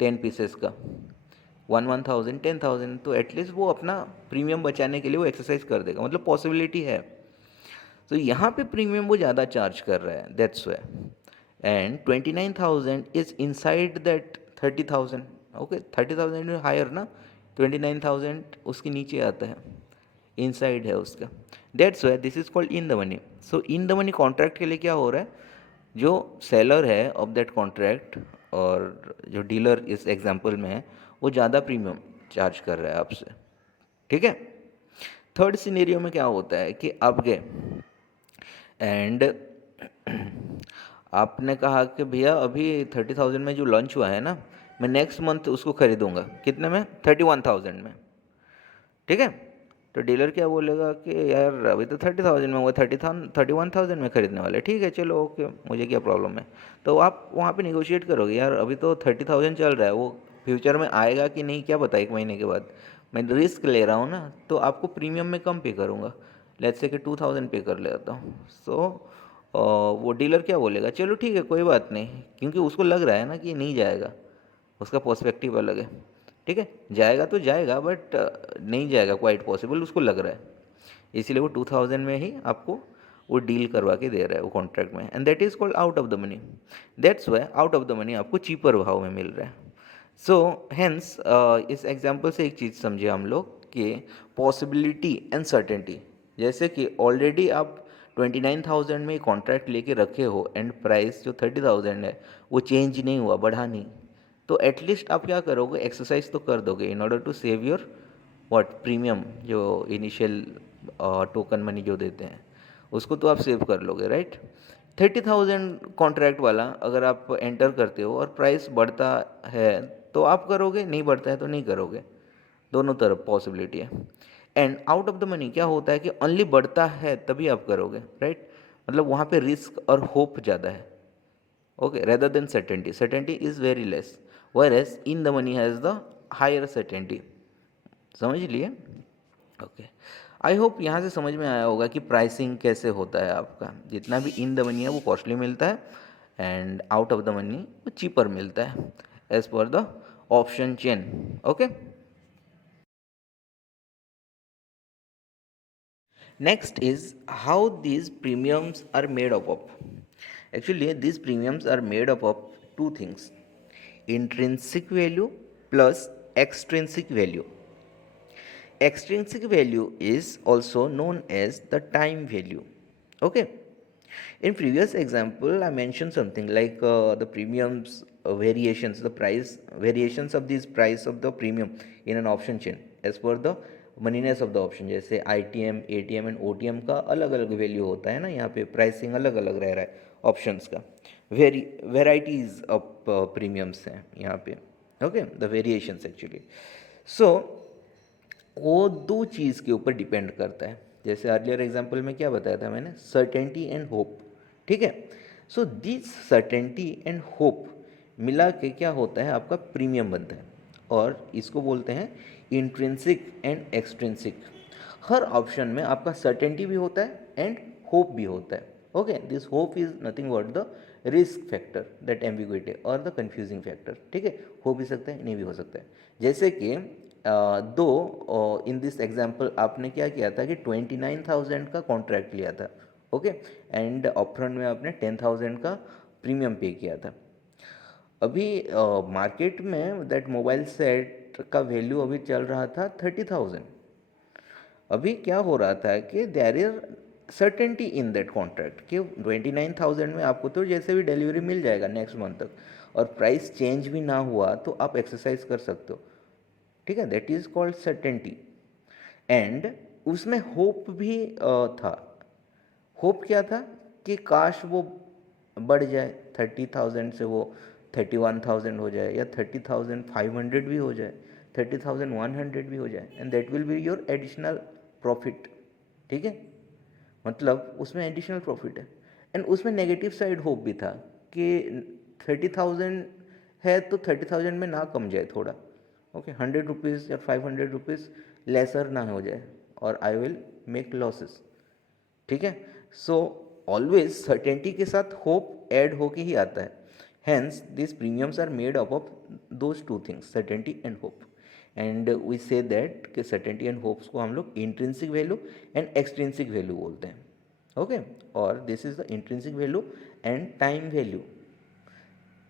10 पीसेस का, 1,000 10,000, तो एटलीस्ट वो अपना प्रीमियम बचाने के लिए वो एक्सरसाइज कर देगा, मतलब पॉसिबिलिटी है। तो यहाँ पे प्रीमियम वो ज़्यादा चार्ज कर रहा है, that's why. And 29,000 is inside that 30,000। Okay, 30,000 higher ना, 29,000 उसके नीचे आता है, इनसाइड है उसका, that's why this is called in the money. So in the money contract के लिए क्या हो रहा है? जो सेलर है ऑफ दैट कॉन्ट्रैक्ट, और जो डीलर इस एग्जाम्पल में है, वो ज़्यादा प्रीमियम चार्ज कर रहा है आपसे, ठीक है। थर्ड सिनेरियो में क्या होता है कि आप गए एंड आपने कहा कि भैया अभी 30,000 में जो लॉन्च हुआ है ना, मैं नेक्स्ट मंथ उसको खरीदूंगा, कितने में? 31,000 में, ठीक है। तो डीलर क्या बोलेगा कि यार अभी तो 30,000 में, वो 31,000 में खरीदने वाले, ठीक है चलो ओके, मुझे क्या प्रॉब्लम है। तो आप वहाँ पे निगोशिएट करोगे, यार अभी तो 30,000 चल रहा है, वो फ्यूचर में आएगा कि नहीं क्या पता, एक महीने के बाद, मैं रिस्क ले रहा हूँ ना, तो आपको प्रीमियम में कम पे करूँगा, लेट्स से कि 2,000 पे कर लेता हूँ। सो वो डीलर क्या बोलेगा? चलो ठीक है, कोई बात नहीं, क्योंकि उसको लग रहा है ना कि ये नहीं जाएगा, उसका पर्सपेक्टिव अलग है, ठीक है। जाएगा तो जाएगा, बट नहीं जाएगा क्वाइट पॉसिबल, उसको लग रहा है, इसीलिए वो 2,000 में ही आपको वो डील करवा के दे रहा है वो कॉन्ट्रैक्ट में, and that is called out of the money. That's why out of the money आपको चीपर भाव में मिल रहा है। सो हैंस इस एग्जाम्पल से एक चीज़ समझे हम लोग कि पॉसिबिलिटी एंड सर्टेनिटी, जैसे कि ऑलरेडी आप 29,000 में कॉन्ट्रैक्ट लेके रखे हो, एंड प्राइस जो 30,000 है वो चेंज नहीं हुआ, बढ़ा नहीं, तो एटलीस्ट आप क्या करोगे? एक्सरसाइज तो कर दोगे in order to save your what premium, जो इनिशियल टोकन मनी जो देते हैं, उसको तो आप सेव कर लोगे, राइट। 30,000 कॉन्ट्रैक्ट वाला अगर आप एंटर करते हो और प्राइस बढ़ता है तो आप करोगे, नहीं बढ़ता है तो नहीं करोगे, दोनों तरफ पॉसिबिलिटी है। And out of the money क्या होता है कि ओनली बढ़ता है तभी आप करोगे, राइट, मतलब वहाँ पे रिस्क और होप ज़्यादा है, okay, rather than certainty. Certainty is very less, whereas in the money has the higher certainty। समझ लिए? ओके, आई होप यहाँ से समझ में आया होगा कि प्राइसिंग कैसे होता है आपका, जितना भी इन द मनी है वो कॉस्टली मिलता है, and out of the money वो चीपर मिलता है, as per the option chain. Okay, next is how these premiums are made up of. Actually, these premiums are made up of two things: intrinsic value plus extrinsic value. Extrinsic value is also known as the time value. Okay. In previous example, I mentioned something like the premiums variations, the price variations of these price of the premium in an option chain as per the moneyness of the option. जैसे ITM, ATM and OTM का अलग अलग value होता है ना, यहाँ पे pricing अलग अलग रह रहा है ऑप्शंस का. वेराइटीज ऑफ प्रीमियम्स हैं यहाँ पे. Okay, the variations actually. So वो दो चीज़ के ऊपर डिपेंड करता है. जैसे अर्लियर एग्जाम्पल में क्या बताया था मैंने, सर्टेनिटी एंड होप. ठीक है. So this certainty and hope मिला के क्या होता है, आपका प्रीमियम बनता है. और इसको बोलते हैं intrinsic and extrinsic. Her option में आपका सर्टेनिटी भी होता है एंड होप भी होता है. Okay, this hope is nothing but the risk factor, that ambiguity और द कंफ्यूजिंग फैक्टर. ठीक है, हो भी सकता है, नहीं भी हो सकता है. जैसे कि दो इन दिस एग्जाम्पल आपने क्या किया था कि 29,000 का कॉन्ट्रैक्ट लिया था. ओके, एंड अपफ्रंट में आपने 10,000 का प्रीमियम पे किया था. अभी मार्केट में दैट मोबाइल सेट का वैल्यू अभी चल रहा था 30,000. अभी क्या हो रहा था कि there is certainty in that contract कि 29,000 में आपको तो जैसे भी डिलीवरी मिल जाएगा नेक्स्ट मंथ तक, और प्राइस चेंज भी ना हुआ तो आप एक्सरसाइज कर सकते हो. ठीक है, that is called certainty. And उसमें होप भी था. होप क्या था कि काश वो बढ़ जाए, 30,000 से वो 31,000 हो जाए, या 30,500 भी हो जाए, 30,100 भी हो जाए, and that will be your additional profit. ठीक है, मतलब उसमें एडिशनल प्रॉफिट है. एंड उसमें नेगेटिव साइड होप भी था कि 30,000 है तो 30,000 में ना कम जाए थोड़ा. ओके, 100 रुपीज़ या 500 रुपीज़ लेसर ना हो जाए, और आई विल मेक लॉसेस. ठीक है. सो ऑलवेज सर्टेनिटी के साथ होप ऐड होके ही आता है. Hence this premiums are made up of those two things, certainty and hope. And we say that कि सर्टेनिटी एंड होप्स को हम लोग intrinsic value and extrinsic value बोलते हैं. ओके, और this is the intrinsic value and time value.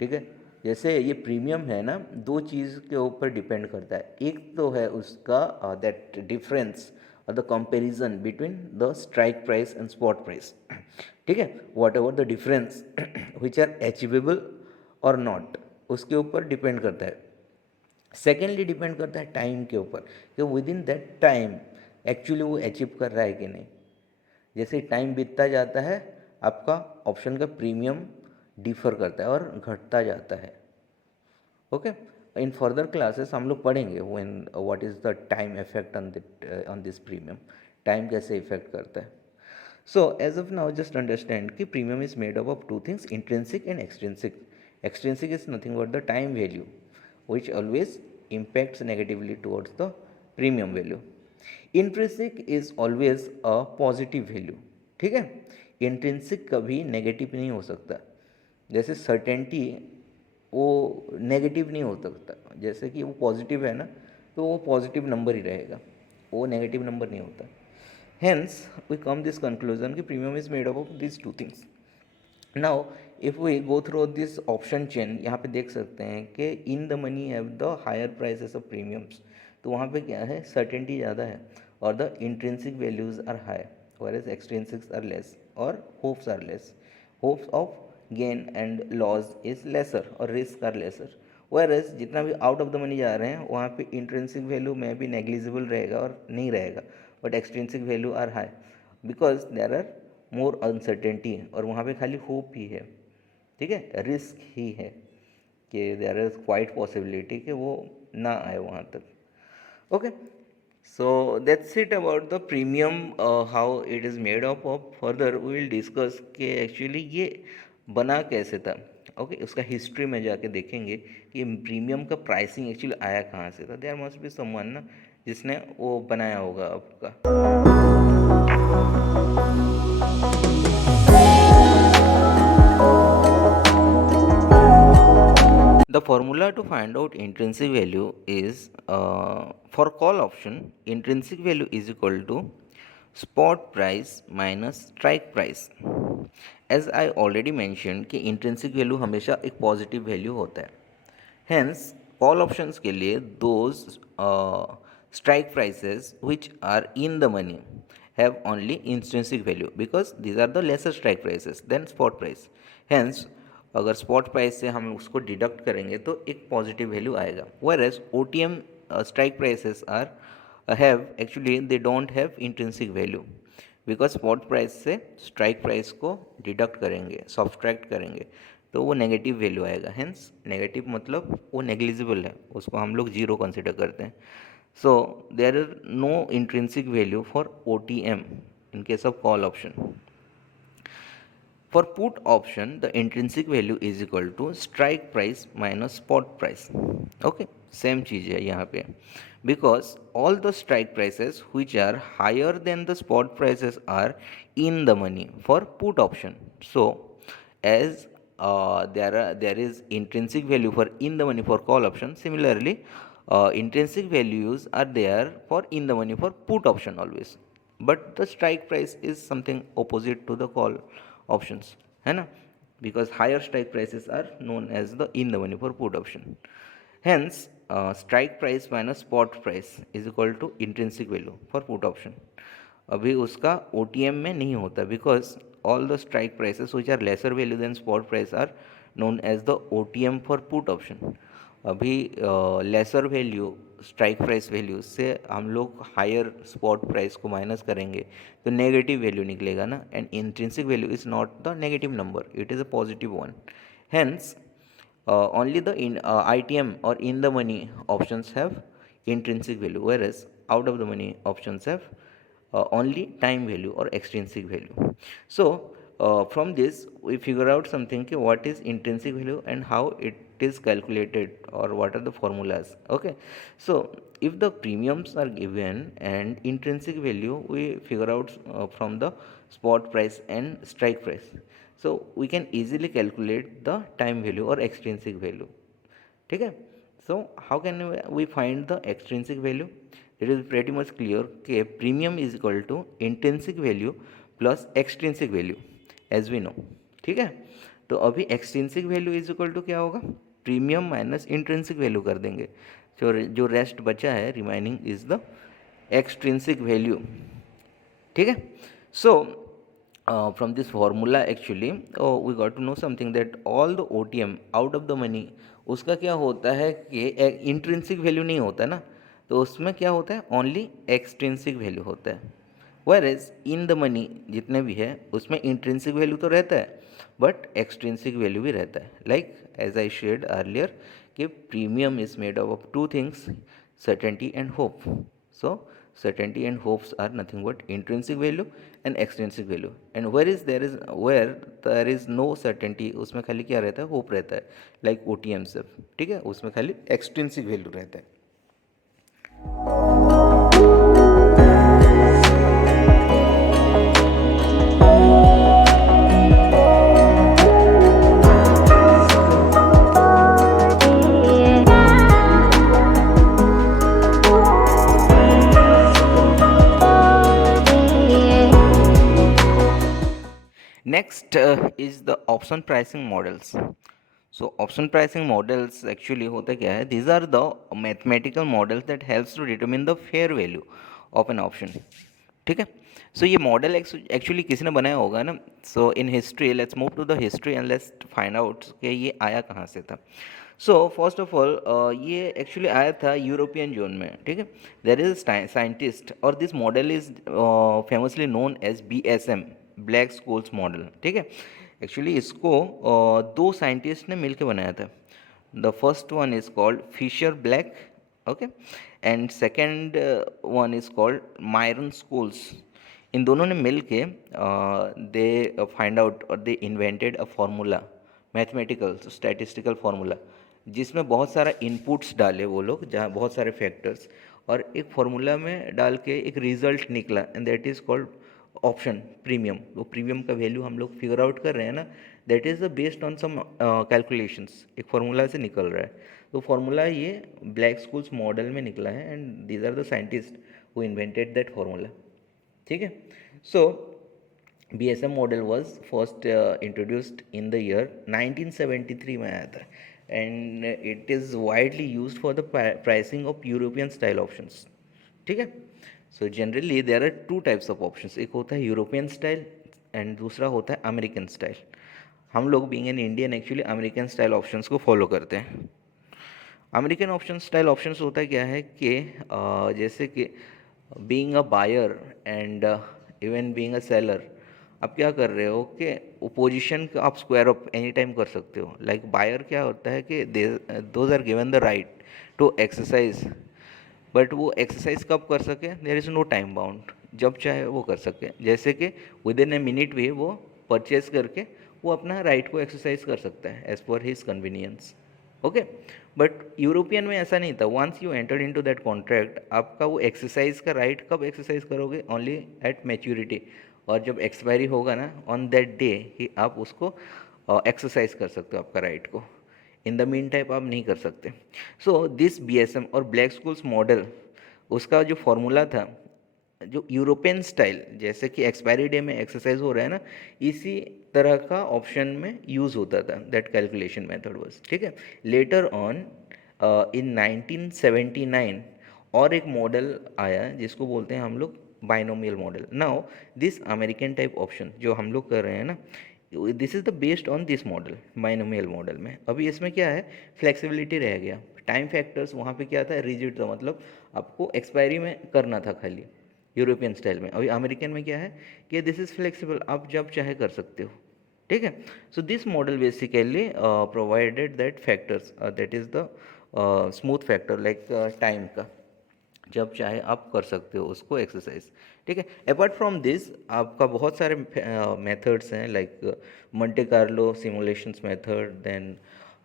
ठीक है. जैसे ये प्रीमियम है ना, दो चीज़ के ऊपर डिपेंड करता है. एक तो है उसका दैट डिफरेंस और the comparison between the strike price and spot price. ठीक है, whatever the difference which are achievable और नॉट, उसके ऊपर डिपेंड करता है. सेकेंडली डिपेंड करता है टाइम के ऊपर कि with in that time actually वो अचीव कर रहा है कि नहीं. जैसे टाइम बीतता जाता है, आपका ऑप्शन का प्रीमियम डिफर करता है और घटता जाता है. ओके, इन फर्दर क्लासेस हम लोग पढ़ेंगे when what is the time effect on this premium, time कैसे इफेक्ट करता है. So as of now just understand कि premium is made up of two things, intrinsic and extrinsic. Extrinsic is nothing but the time value which always impacts negatively towards the premium value. Intrinsic is always a positive value. ठीक है, intrinsic कभी negative नहीं हो सकता. जैसे certainty वो negative नहीं हो सकता, जैसे कि वो पॉजिटिव है ना, तो वो पॉजिटिव नंबर ही रहेगा, वो नेगेटिव नंबर नहीं होता. Hence we come this conclusion कि premium is made up of this two things. Now if we go through this option chain, यहाँ पे देख सकते हैं कि in the money have the higher prices of premiums. तो वहाँ पे क्या है, सर्टेनिटी ज़्यादा है और the intrinsic values are high, whereas extrinsics are less or hopes are less. Hopes of gain and loss is lesser और risk are lesser. whereas जितना भी आउट ऑफ द मनी जा रहे हैं वहाँ पे इंट्रिंसिक वैल्यू में भी नेग्लिजिबल रहेगा और नहीं रहेगा, but extrinsic value are high because there are more uncertainty, और वहाँ पे खाली होप ही है. ठीक है, रिस्क ही है कि देर इज क्वाइट पॉसिबिलिटी कि वो ना आए वहाँ तक. Okay, so that's it about the premium, how it is made up of. further we will discuss कि actually ये बना कैसे था. ओके, उसका हिस्ट्री में जाके देखेंगे कि प्रीमियम का प्राइसिंग एक्चुअली आया कहाँ से था. देयर मस्ट बी समवन ना जिसने वो बनाया होगा आपका. The formula to find out intrinsic value is for call option, intrinsic value is equal to spot price minus strike price. As I already mentioned कि intrinsic value हमेशा एक positive value होता है. Hence call options के लिए those strike prices which are in the money have only intrinsic value because these are the lesser strike prices than spot price. Hence अगर spot price से हम उसको डिडक्ट करेंगे तो एक पॉजिटिव वैल्यू आएगा. whereas OTM strike prices are have actually they don't have intrinsic value because spot price से strike price को डिडक्ट करेंगे, सब्सट्रैक्ट करेंगे, तो वो नेगेटिव वैल्यू आएगा. हेंस नेगेटिव मतलब वो नेग्लिजिबल है, उसको हम लोग जीरो कंसिडर करते हैं. So there is no intrinsic value for OTM in case of call option. For put option, the intrinsic value is equal to strike price minus spot price. Okay, same चीज़ है यहाँ पे. Because all the strike prices which are higher than the spot prices are in the money for put option. So, as there is intrinsic value for in the money for call option, similarly, intrinsic values are there for in the money for put option always. But the strike price is something opposite to the call options, है ना, because higher strike prices are known as the in the money for put option. Hence, strike price minus spot price is equal to intrinsic value for put option. अभी उसका OTM में नहीं होता because all the strike prices which are lesser value than spot price are known as the OTM for put option. अभी lesser value strike price value से हम लोग higher spot price को माइनस करेंगे तो नेगेटिव वैल्यू निकलेगा ना. And intrinsic value is not the negative number, it is a positive one. Hence only the ITM or in the money options have intrinsic value, whereas out of the money options have only time value or extrinsic value. So from this we figure out something ki what is intrinsic value and how it is calculated or what are the formulas. Okay, so if the premiums are given and intrinsic value we figure out from the spot price and strike price, so we can easily calculate the time value or extrinsic value. ठीक है. So how can we find the extrinsic value? It is pretty much clear कि premium is equal to intrinsic value plus extrinsic value as we know. ठीक है. तो अभी extrinsic value is equal to क्या होगा, premium minus intrinsic value कर देंगे. जो रेस्ट बचा है remaining is the extrinsic value. ठीक है. सो from this formula actually we got to know something that all the OTM out of the money उसका क्या होता है कि इंट्रिंसिक वैल्यू नहीं होता ना, तो उसमें क्या होता है ओनली एक्सट्रिंसिक वैल्यू होता है. whereas इन द मनी जितने भी है उसमें इंट्रिंसिक वैल्यू तो रहता है बट एक्सट्रिंसिक वैल्यू भी रहता है. Like as I shared earlier कि premium is made up of two things, certainty and hope. So certainty and hopes are nothing but intrinsic value and extrinsic value. And where there is no certainty उसमें खाली क्या रहता है, hope रहता है. Like OTM सब, ठीक है, उसमें खाली एक्सट्रिंसिक वैल्यू रहता है. Next is the option pricing models. So option pricing models actually होता क्या है, these are the mathematical models that helps to determine the fair value of an option. ठीक है. सो ये मॉडल एक्चुअली किसी ने बनाया होगा ना. So in history let's move to the history and let's find out कि ये आया कहाँ से था. सो फर्स्ट ऑफ ऑल ये एक्चुअली आया था यूरोपियन जोन में. ठीक है. देयर इज अ साइंटिस्ट और this model is famously known as BSM, Black Scholes model. ठीक है. एक्चुअली इसको दो साइंटिस्ट ने मिलकर बनाया था. The first one is called Fischer Black, okay, and second one is called Myron Scholes. इन दोनों ने मिल के दे फाइंड आउट और they invented a formula, mathematical statistical formula, जिसमें बहुत सारा इनपुट्स डाले वो लोग, जहाँ बहुत सारे फैक्टर्स, और एक फार्मूला में डाल के एक रिजल्ट निकला and that is called option premium. वो प्रीमियम का वैल्यू हम लोग फिगर आउट कर रहे हैं ना, that is based on some calculations, एक फार्मूला से निकल रहा है. तो फार्मूला ये ब्लैक स्कूल्स मॉडल में निकला है and these are the scientist who invented that formula. ठीक है. So BSM model was first introduced in the year 1973 में आया था and it is widely used for the pricing of European style options. ठीक है. So generally there are two types of options, एक होता है यूरोपियन स्टाइल एंड दूसरा होता है अमेरिकन स्टाइल. हम लोग being an Indian actually American style options को फॉलो करते हैं। अमेरिकन ऑप्शन स्टाइल ऑप्शंस होता क्या है कि जैसे कि being a buyer and even being a seller, आप क्या कर रहे हो कि वो पोजीशन का आप स्क्वायर अप एनी टाइम कर सकते हो। लाइक बायर क्या होता है कि those are given the right to exercise, but वो एक्सरसाइज कब कर सके, there is no time bound, जब चाहे वो कर सके। जैसे कि विद इन ए मिनट भी वो परचेज करके वो अपना राइट को एक्सरसाइज कर सकता है as per his convenience. Okay, but European में ऐसा नहीं था। Once you enter into that contract, आपका वो एक्सरसाइज का राइट कब एक्सरसाइज करोगे, ओनली एट मैच्योरिटी, और जब एक्सपायरी होगा ना ऑन दैट डे ही आप उसको एक्सरसाइज कर सकते हो आपका राइट को। इन द मीन टाइप आप नहीं कर सकते। सो दिस बीएसएम और ब्लैक स्कूल्स मॉडल, उसका जो फॉर्मूला था, जो यूरोपियन स्टाइल जैसे कि एक्सपायरी डे में एक्सरसाइज हो रहा है ना, इसी तरह का ऑप्शन में यूज़ होता था। दैट कैलकुलेशन मेथड वाज, ठीक है। लेटर ऑन इन 1979 और एक मॉडल आया जिसको बोलते हैं हम लोग binomial model. Now this American type option जो हम लोग कर रहे हैं ना, this is the based on this model, binomial model में। अभी इसमें क्या है, फ्लेक्सिबिलिटी रह गया। टाइम फैक्टर्स वहाँ पे क्या था, रिजिड था, मतलब आपको एक्सपायरी में करना था खाली, यूरोपियन स्टाइल में। अभी अमेरिकन में क्या है कि दिस इज़ फ्लेक्सिबल, आप जब चाहे कर सकते हो, ठीक है। So this model basically provided that factors, that is the smooth factor like time का, जब चाहे आप कर सकते हो उसको एक्सरसाइज, ठीक है। अपार्ट फ्रॉम दिस आपका बहुत सारे मेथड्स हैं, like Monte Carlo simulations method, then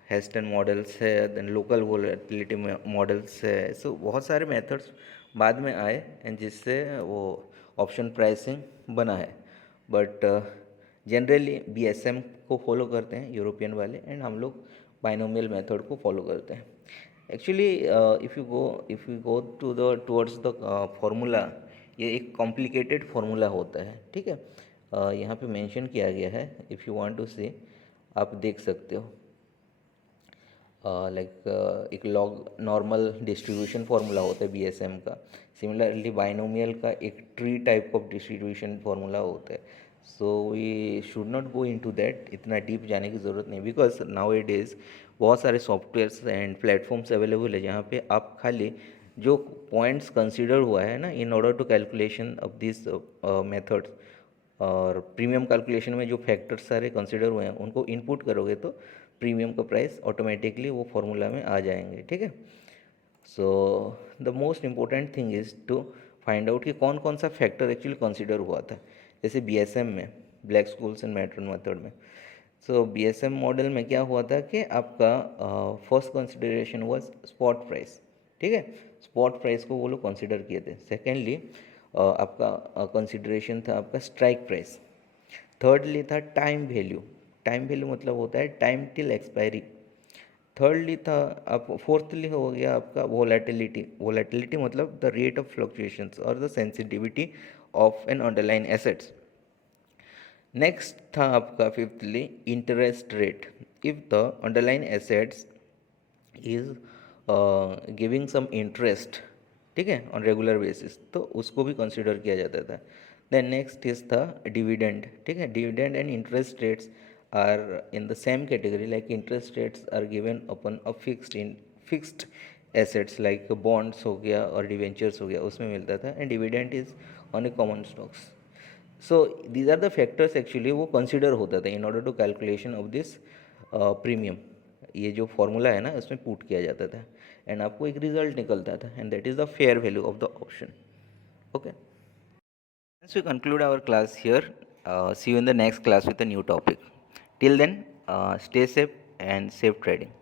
Heston models है, देन लोकल वोलेटिलिटी मॉडल्स है। सो बहुत सारे मेथड्स बाद में आए एंड जिससे वो ऑप्शन प्राइसिंग बना है। बट जनरली बीएसएम को फॉलो करते हैं यूरोपियन वाले, एंड हम लोग बाइनोमियल मेथड को फॉलो करते हैं। Actually if you go to the towards the formula, ये एक कॉम्प्लिकेटेड फार्मूला होता है, ठीक है। यहाँ पे मेंशन किया गया है, इफ़ यू वांट टू सी, आप देख सकते हो। लाइक एक लॉग नॉर्मल डिस्ट्रीब्यूशन फार्मूला होता है बीएसएम का। सिमिलरली बाइनोमियल का एक tree type of distribution formula होता है। So we should not go into that, इतना डीप जाने की ज़रूरत नहीं, बिकॉज नाउ इट इज़ बहुत सारे सॉफ्टवेयर्स एंड प्लेटफॉर्म्स अवेलेबल है जहाँ पे आप खाली जो पॉइंट्स कंसिडर हुआ है ना in order to calculation of this methods, और प्रीमियम कैलकुलेशन में जो फैक्टर्स सारे कंसिडर हुए हैं उनको इनपुट करोगे तो प्रीमियम का प्राइस ऑटोमेटिकली वो फॉर्मूला में आ जाएंगे, ठीक है। So the most important thing is to find out कि कौन कौन सा फैक्टर एक्चुअली कंसिडर हुआ था। जैसे बीएसएम में, black schools and matron method में, सो बीएसएम मॉडल में क्या हुआ था कि आपका first consideration was spot price, ठीक है। स्पॉट प्राइस को वो लोग कंसिडर किए थे। सेकेंडली आपका कंसिडरेशन था आपका स्ट्राइक प्राइस। थर्डली था टाइम वैल्यू, टाइम वैल्यू मतलब होता है टाइम टिल एक्सपायरी। थर्डली था आप, फोर्थली हो गया आपका वोलेटिलिटी। वोलेटिलिटी मतलब द रेट ऑफ फ्लक्चुएशंस और the sensitivity of an underline assets. Next था आपका fifthly interest rate. If the underline assets is giving some interest, ठीक है, ऑन रेगुलर बेसिस, तो उसको भी कंसिडर किया जाता था। देन नेक्स्ट इज था डिविडेंड, ठीक है। Dividend and interest rates are in the same category, like interest rates are given upon a fixed assets like bonds हो गया और डिवेंचर्स हो गया, उसमें मिलता था। And dividend is on a common stocks. So these are the factors actually वो consider होता था in order to calculation of this premium. ये जो फॉर्मूला है ना इसमें पुट किया जाता था एंड आपको एक रिजल्ट निकलता था, and that is the fair value of the option. Okay, once we conclude our class here, see you in the next class with a new topic. Till then, stay safe and safe trading.